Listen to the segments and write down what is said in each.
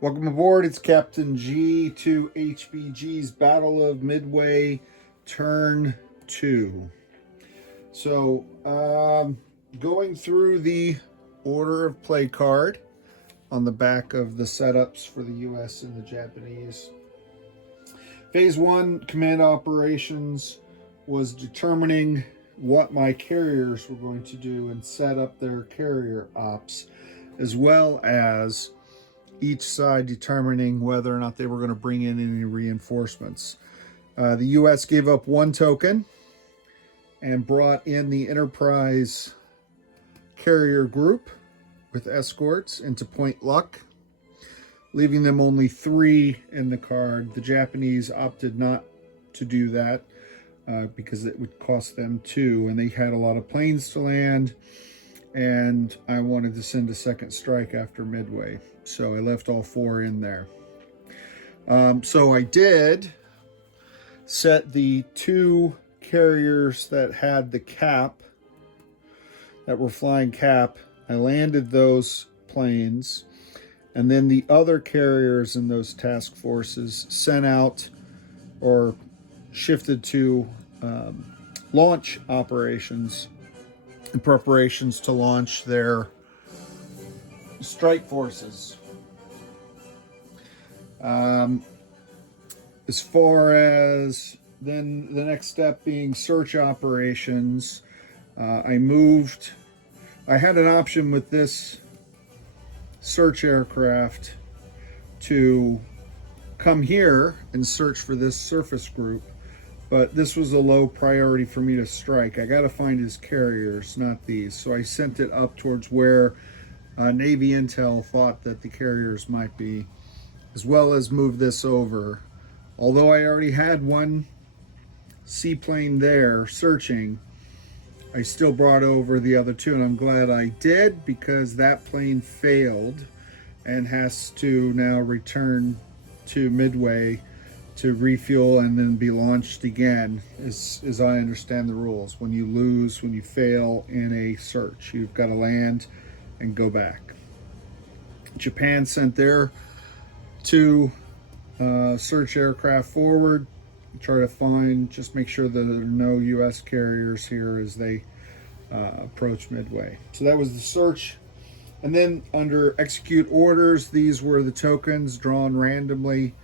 Welcome aboard. It's Captain G to HBG's Battle of Midway, Turn 2. So, going through the order of play card on the back of the setups for the US and the Japanese. Phase 1 command operations was determining what my carriers were going to do and set up their carrier ops, as well as each side determining whether or not they were going to bring in any reinforcements. The U.S. gave up one token and brought in the Enterprise carrier group with escorts into Point Luck, leaving them only 3 in the card. The Japanese opted not to do that because it would cost them 2, and they had a lot of planes to land, and I wanted to send a second strike after Midway. So I left all 4 in there. So I did set the 2 carriers that had the cap, that were flying cap. I landed those planes, and then the other carriers in those task forces sent out or shifted to launch operations in preparations to launch their strike forces. As far as then the next step being search operations, I had an option with this search aircraft to come here and search for this surface group, but this was a low priority for me to strike. I got to find his carriers, not these. So I sent it up towards where Navy Intel thought that the carriers might be, as well as move this over. Although I already had one seaplane there searching, I still brought over the other 2, and I'm glad I did, because that plane failed and has to now return to Midway to refuel and then be launched again, as I understand the rules. When you fail in a search, you've got to land and go back. Japan sent their 2 search aircraft forward, try to just make sure that there are no U.S. carriers here as they approach Midway. So that was the search. And then under execute orders, these were the tokens drawn randomly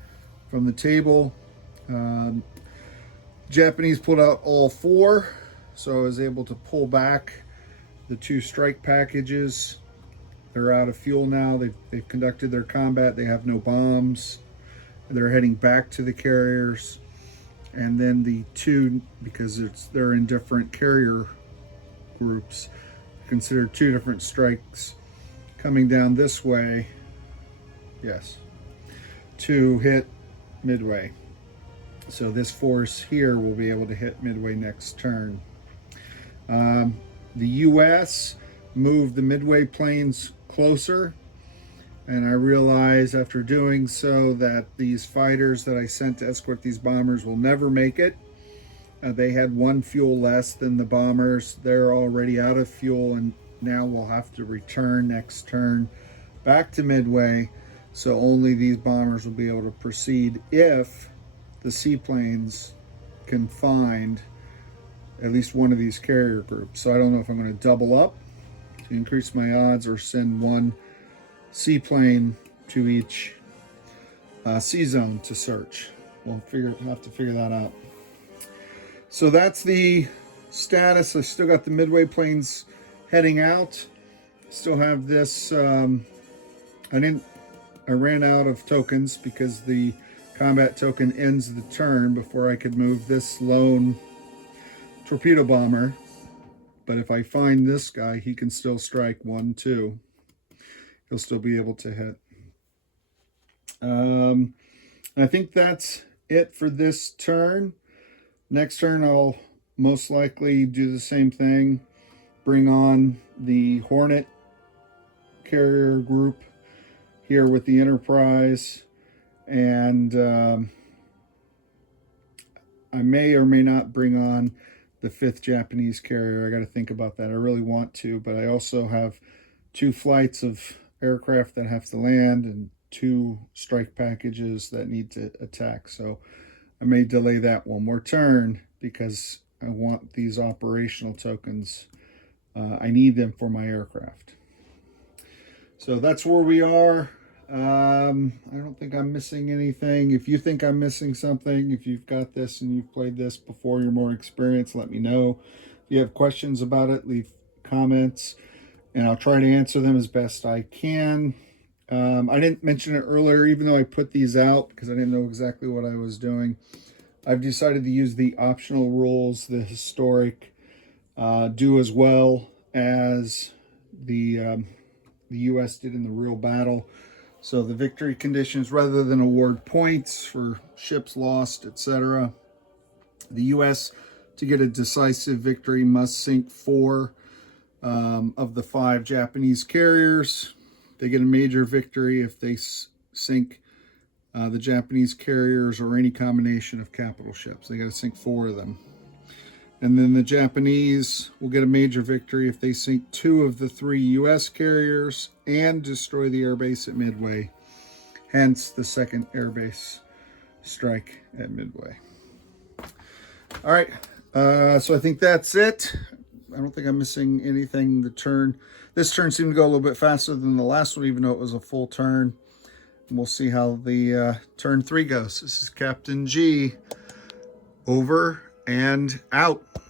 from the table. Japanese pulled out all 4, so I was able to pull back the 2 strike packages. They're out of fuel now. They've conducted their combat. They have no bombs. They're heading back to the carriers. And then the 2, because they're in different carrier groups, considered 2 different strikes coming down this way, yes, to hit Midway. So this force here will be able to hit Midway next turn. The U.S. moved the Midway planes closer, and I realized after doing so that these fighters that I sent to escort these bombers will never make it. They had 1 fuel less than the bombers. They're already out of fuel, and now we'll have to return next turn back to Midway. So only these bombers will be able to proceed if the seaplanes can find at least one of these carrier groups. So I don't know if I'm going to double up to increase my odds or send 1 seaplane to each sea zone to search. We'll have to figure that out. So that's the status. I still got the Midway planes heading out. Still have this. I ran out of tokens because the combat token ends the turn before I could move this lone torpedo bomber. But if I find this guy, he can still strike 1, 2. He'll still be able to hit. I think that's it for this turn. Next turn, I'll most likely do the same thing. Bring on the Hornet carrier group here with the Enterprise. And I may or may not bring on the 5th Japanese carrier. I got to think about that. I really want to, but I also have 2 flights of aircraft that have to land, and 2 strike packages that need to attack. So I may delay that one more turn because I want these operational tokens. I need them for my aircraft. So that's where we are. I don't think I'm missing anything. If you think I'm missing something, if you've got this and you've played this before, you're more experienced, let me know. If you have questions about it, leave comments, and I'll try to answer them as best I can. I didn't mention it earlier, even though I put these out because I didn't know exactly what I was doing. I've decided to use the optional rules, the historic, do as well as the U.S. did in the real battle. So the victory conditions, rather than award points for ships lost, etc., the U.S., to get a decisive victory, must sink 4 of the 5 Japanese carriers. They get a major victory if they sink the Japanese carriers or any combination of capital ships. They got to sink 4 of them. And then the Japanese will get a major victory if they sink 2 of the 3 U.S. carriers and destroy the airbase at Midway. Hence the second airbase strike at Midway. All right, so I think that's it. I don't think I'm missing anything. This turn seemed to go a little bit faster than the last one, even though it was a full turn. And we'll see how the turn 3 goes. This is Captain G, over and out.